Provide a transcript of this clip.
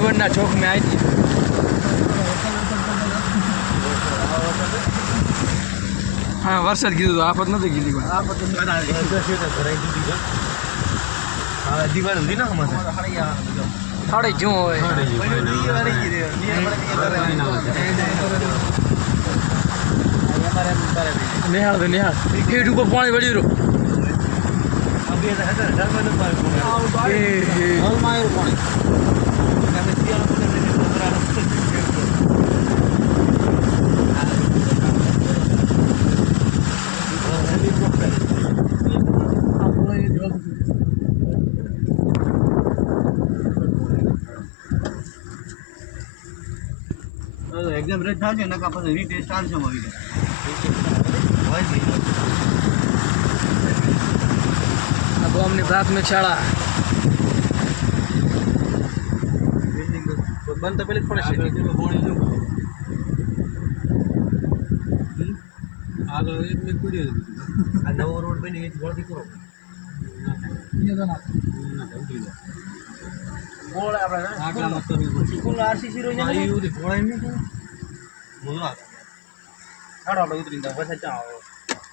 જીવનના ચોક મેં આવી હતી હા વરસાદ કીધું તો આફત નથી કીધી કોઈ આ બધું દિવાળ હતી ને અમારે થાળે જો હોય નિહાળ તો નિહાળ હેઠ ઉપર પાણી વળી રહ્યું એ હે. એક્ઝામ રદ થશે નકા પછી રીટેસ્ટ આવશે મારી આ ગામની પ્રાથમિક શાળા બંધ તો પેલી જ પડે છે આ નવો રોડ બની એ ગોળથી કરો ગોળ આપણે ગોળ આરસીસી રોઈ જાય એવું ઘોળાય નહીં હાડો આપણે ઉતરી જાવ પછી ચાલો